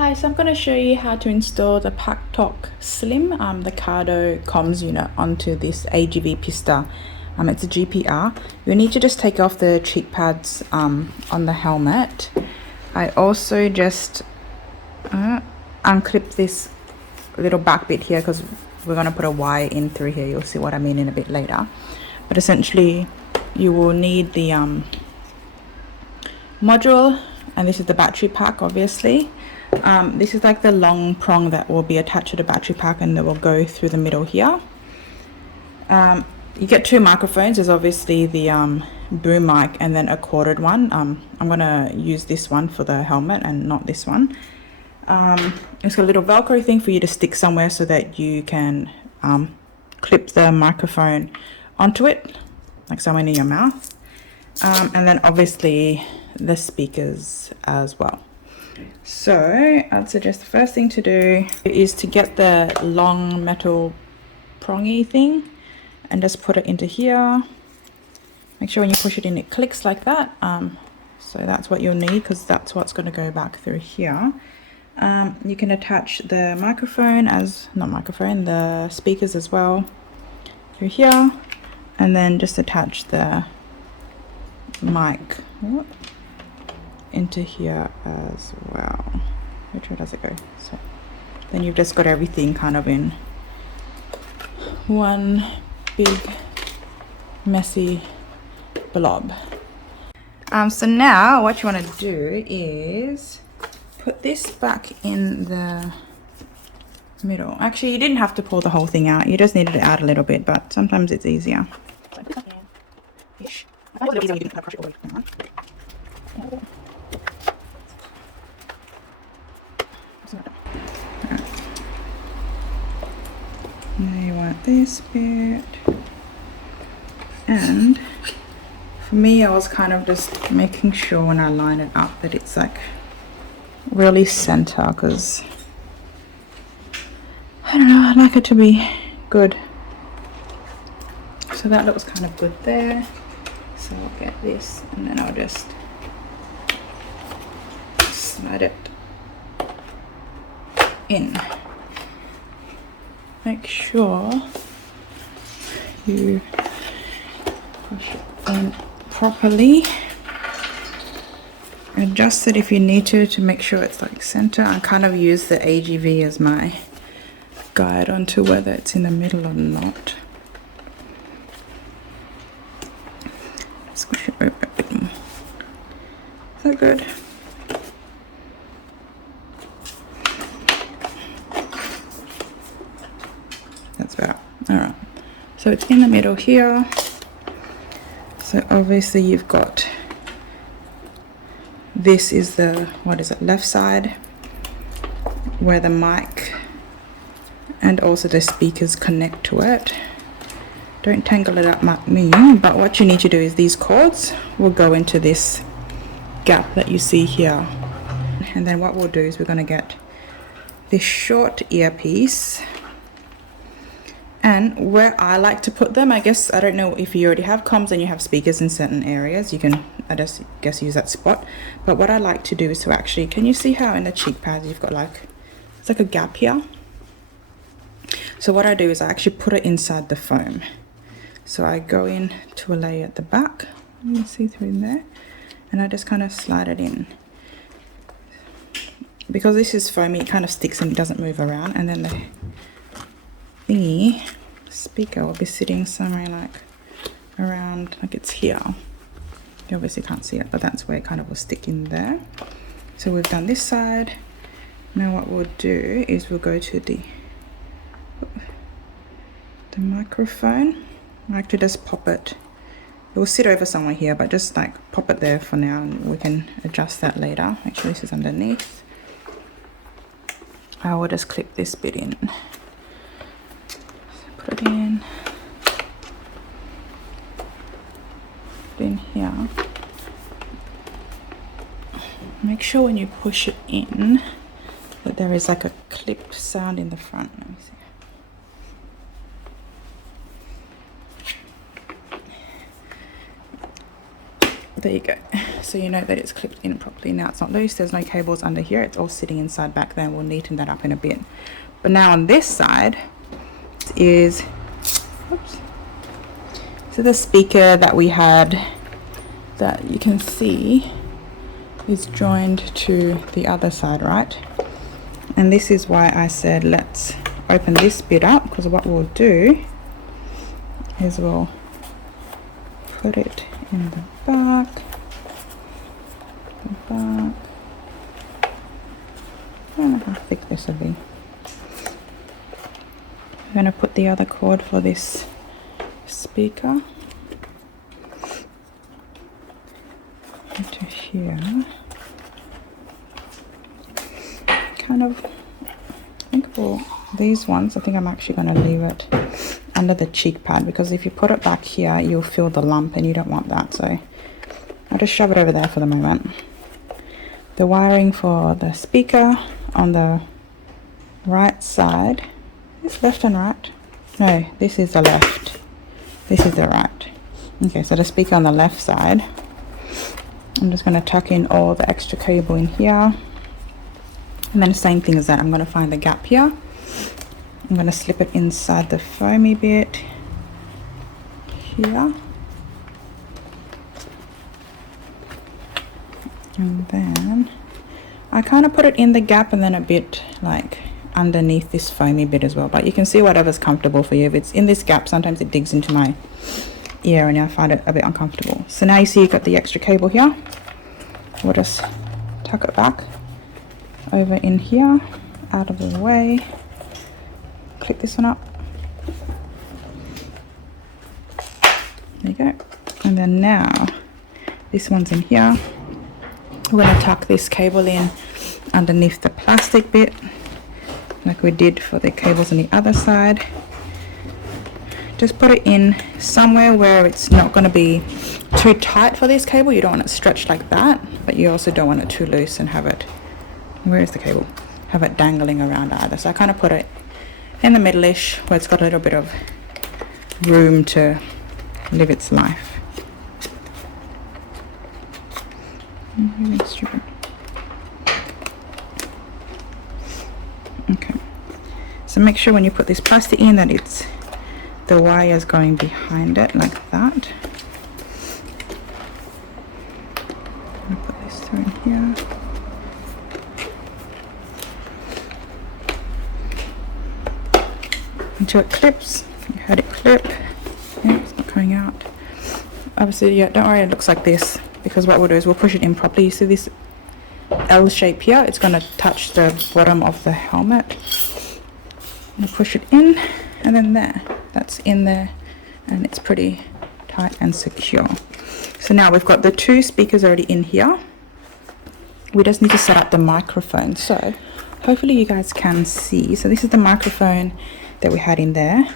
Hi, so I'm going to show you how to install the PACKTALK Slim, the Cardo comms unit onto this AGV Pista. It's a GP-R. You need to just take off the cheek pads on the helmet. I also just unclip this little back bit here because we're going to put a wire in through here. You'll see what I mean in a bit later. But essentially, you will need the module, and this is the battery pack, obviously. This is like the long prong that will be attached to the battery pack, and that will go through the middle here. You get two microphones. There's obviously the boom mic and then a corded one. I'm gonna use this one for the helmet and not this one. It's got a little Velcro thing for you to stick somewhere so that you can clip the microphone onto it, like somewhere near your mouth. And then obviously the speakers as well. So I'd suggest the first thing to do is to get the long metal prongy thing and just put it into here. Make sure when you push it in it clicks like that. So that's what you'll need, because that's what's going to go back through here. You can attach the the speakers as well through here, and then just attach the mic into here as well. Which way does it go? So then you've just got everything kind of in one big messy blob. So now what you want to do is put this back in the middle. Actually, you didn't have to pull the whole thing out, you just needed it out a little bit, but sometimes it's easier. Ish. I find it a little easier when you didn't crush it all the way. Now you want this bit, and for me I was kind of just making sure when I line it up that it's like really center, because I don't know, I like it to be good. So that looks kind of good there. So I'll get this and then I'll just slide it in. Make sure you push it in properly. Adjust it if you need to make sure it's like center. I kind of use the AGV as my guide onto whether it's in the middle or not. Squish it over a bit more. Is that good? That's better. Alright, so it's in the middle here. So obviously you've got, this is the, what is it, left side, where the mic and also the speakers connect to it. Don't tangle it up like me, but what you need to do is these cords will go into this gap that you see here. And then what we'll do is we're going to get this short earpiece. And where I like to put them, I guess, I don't know if you already have comms and you have speakers in certain areas, you can, I just guess, use that spot. But what I like to do is to actually, can you see how in the cheek pads you've got like, it's like a gap here? So what I do is I actually put it inside the foam. So I go in to a layer at the back, you can see through in there, and I just kind of slide it in. Because this is foamy, it kind of sticks and it doesn't move around, and then the thingy speaker will be sitting somewhere like around, like it's here. You obviously can't see it, but that's where it kind of will stick in there. So we've done this side. Now what we'll do is we'll go to the microphone. I like to just pop it. It will sit over somewhere here, but just like pop it there for now, and we can adjust that later. Actually, this is underneath. I will just clip this bit in. Put it in here. Make sure when you push it in that there is like a clipped sound in the front. Let me see. There you go. So you know that it's clipped in properly. Now it's not loose, there's no cables under here, it's all sitting inside back there. We'll neaten that up in a bit. But now on this side is, oops, so the speaker that we had, that you can see is joined to the other side, right? And this is why I said let's open this bit up, because what we'll do is we'll put it in the back. I don't know how thick this will be. I'm going to put the other cord for this speaker into here. Kind of, I think for these ones, I think I'm actually going to leave it under the cheek pad, because if you put it back here you'll feel the lump and you don't want that, so I'll just shove it over there for the moment. The wiring for the speaker on the right side, is left and right? No, this is the left, this is the right. Okay, so the speaker on the left side, I'm just going to tuck in all the extra cable in here, and then the same thing as that, I'm going to find the gap here. I'm going to slip it inside the foamy bit here, and then I kind of put it in the gap and then a bit like underneath this foamy bit as well, but you can see whatever's comfortable for you. If it's in this gap, sometimes it digs into my ear and I find it a bit uncomfortable. So now you see you've got the extra cable here. We'll just tuck it back over in here, out of the way. Click this one up. There you go. And then now this one's in here. We're going to tuck this cable in underneath the plastic bit like we did for the cables on the other side. Just put it in somewhere where it's not going to be too tight for this cable. You don't want it stretched like that, but you also don't want it too loose and have it, where is the cable? Have it dangling around either. So I kind of put it in the middle-ish where it's got a little bit of room to live its life. Stupid. Okay, so make sure when you put this plastic in that it's the wires going behind it like that. I'm gonna put this through in here. Until it clips. You heard it clip. Yeah, it's not coming out. Obviously, yeah, don't worry, it looks like this, because what we'll do is we'll push it in properly. You see this L shape here? It's going to touch the bottom of the helmet. We'll push it in, and then there. That's in there, and it's pretty tight and secure. So now we've got the two speakers already in here. We just need to set up the microphone. So hopefully you guys can see. So this is the microphone that we had in there.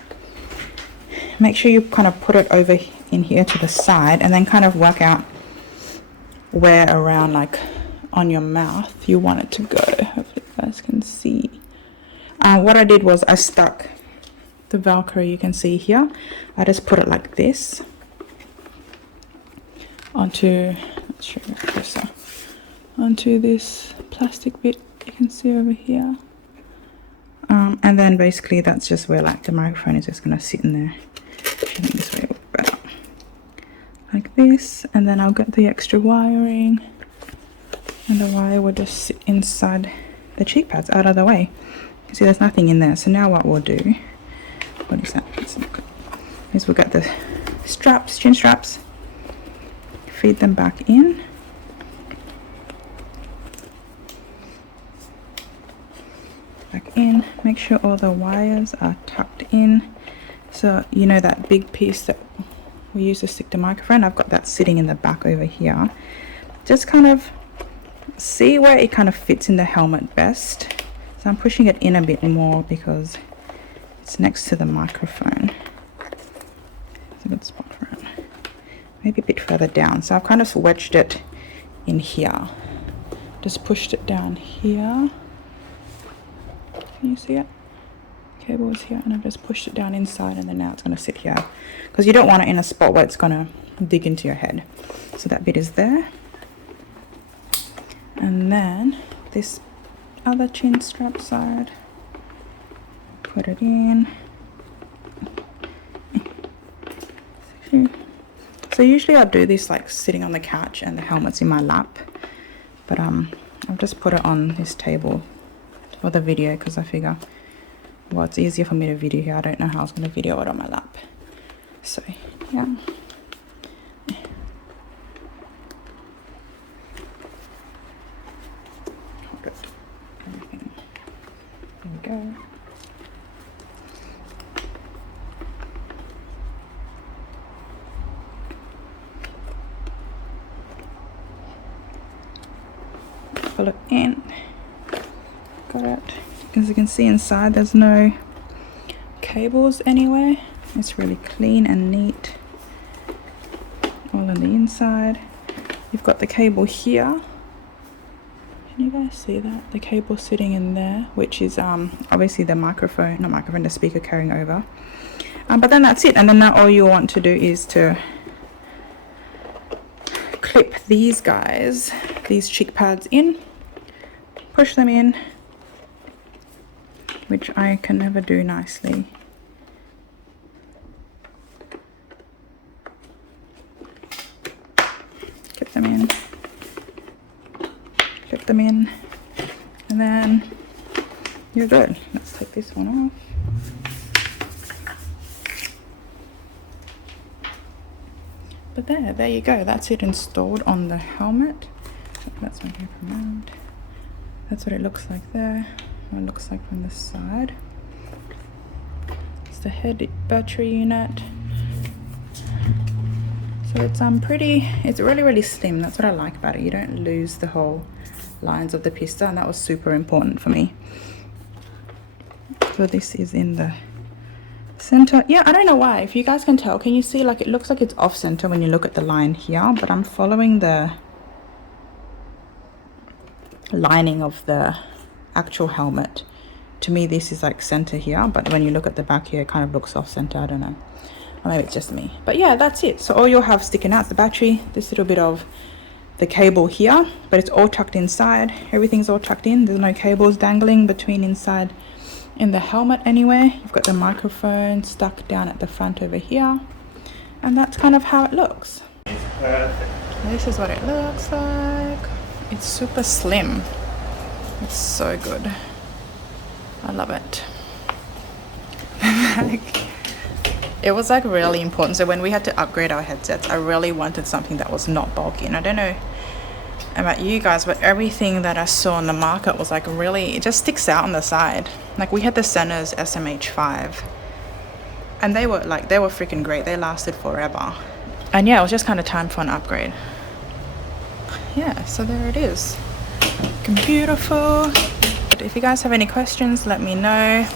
Make sure you kind of put it over in here to the side, and then kind of work out where around, like on your mouth, you want it to go. Hopefully you guys can see. What I did was I stuck the Velcro, you can see here. I just put it like this onto, let's show you closer, onto this plastic bit you can see over here. And then basically that's just where like the microphone is just going to sit in there. I think this way will be better. Like this, and then I'll get the extra wiring, and the wire will just sit inside the cheek pads out of the way. You see there's nothing in there. So now what we'll do, what is that? Let's look. Is we'll get the straps, chin straps, feed them back in. Back in, make sure all the wires are tucked in. So you know that big piece that we use to stick the microphone, I've got that sitting in the back over here. Just kind of see where it kind of fits in the helmet best. So I'm pushing it in a bit more because it's next to the microphone. It's a good spot for it. Maybe a bit further down. So I've kind of wedged it in here. Just pushed it down here. Can you see it? Cable is here, and I've just pushed it down inside, and then now it's going to sit here, because you don't want it in a spot where it's going to dig into your head. So that bit is there. And then this other chin strap side, put it in. So usually I do this like sitting on the couch and the helmet's in my lap, but I've just put it on this table for the video because I figure, well, it's easier for me to video here. I don't know how I was going to video it on my lap. So yeah. Hold it. Everything. There we go. Pull it in. Got it. As you can see inside, there's no cables anywhere. It's really clean and neat. All on the inside. You've got the cable here. Can you guys see that? The cable sitting in there, which is obviously the microphone, not microphone, the speaker carrying over. But then that's it. And then now all you want to do is to clip these guys, these cheek pads in, push them in, which I can never do nicely. Clip them in, clip them in, and then you're good. Let's take this one off. But there you go. That's it installed on the helmet. That's my paper around. That's what it looks like there. What it looks like from the side. It's the head battery unit. So it's it's really slim. That's what I like about it. You don't lose the whole lines of the pista, and that was super important for me. So this is in the center. Yeah, I don't know why. If you guys can tell, can you see, like, it looks like it's off center when you look at the line here, but I'm following the lining of the actual helmet. To me, this is like center here, but when you look at the back here, it kind of looks off center. I don't know, or maybe it's just me. But yeah, that's it. So all you'll have sticking out is the battery, this little bit of the cable here, but it's all tucked inside. Everything's all tucked in. There's no cables dangling between inside in the helmet anywhere. You've got the microphone stuck down at the front over here, and that's kind of how it looks. It's perfect. This is what it looks like. It's super slim. It's so good. I love it. It was like really important. So when we had to upgrade our headsets, I really wanted something that was not bulky. And I don't know about you guys, but everything that I saw on the market was like really, it just sticks out on the side. Like we had the Sena's SMH5, and they were freaking great. They lasted forever. And yeah, it was just kind of time for an upgrade. Yeah, so there it is. Looking beautiful. But if you guys have any questions, let me know.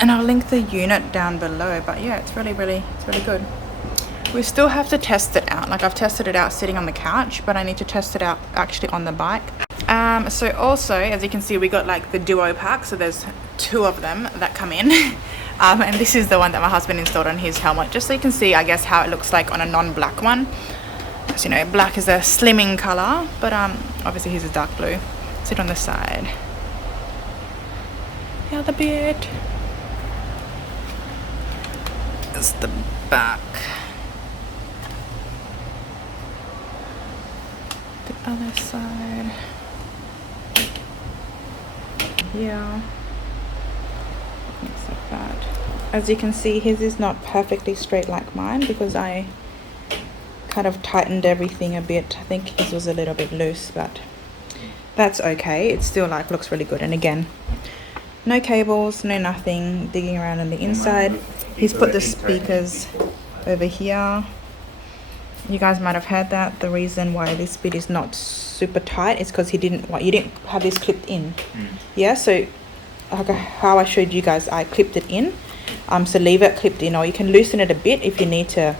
And I'll link the unit down below. But yeah, it's really good. We still have to test it out. Like I've tested it out sitting on the couch, but I need to test it out actually on the bike. So also, as you can see, we got like the duo pack. So there's 2 of them that come in. And this is the one that my husband installed on his helmet, just so you can see, I guess, how it looks like on a non-black one. Because, you know, black is a slimming color, but obviously his is dark blue. Sit on the side. The other bit. It's the back. The other side. Here. Looks like that. As you can see, his is not perfectly straight like mine because I kind of tightened everything a bit. I think his was a little bit loose, but that's okay. It still like looks really good. And again, no cables, no nothing, digging around on the inside. He's put the speakers over here. You guys might have heard that. The reason why this bit is not super tight is because you didn't have this clipped in. Yeah, so how I showed you guys, I clipped it in. So leave it clipped in, or you can loosen it a bit if you need to,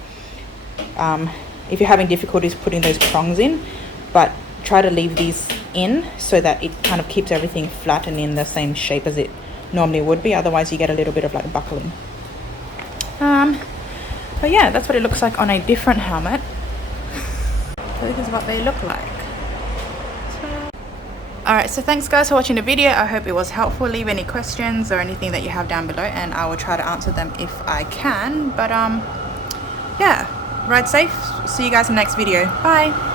if you're having difficulties putting those prongs in, but try to leave these in so that it kind of keeps everything flat and in the same shape as it normally would be. Otherwise you get a little bit of like buckling. But yeah, that's what it looks like on a different helmet. So this is what they look like. Alright, so thanks guys for watching the video. I hope it was helpful. Leave any questions or anything that you have down below and I will try to answer them if I can. But yeah, ride safe. See you guys in the next video. Bye.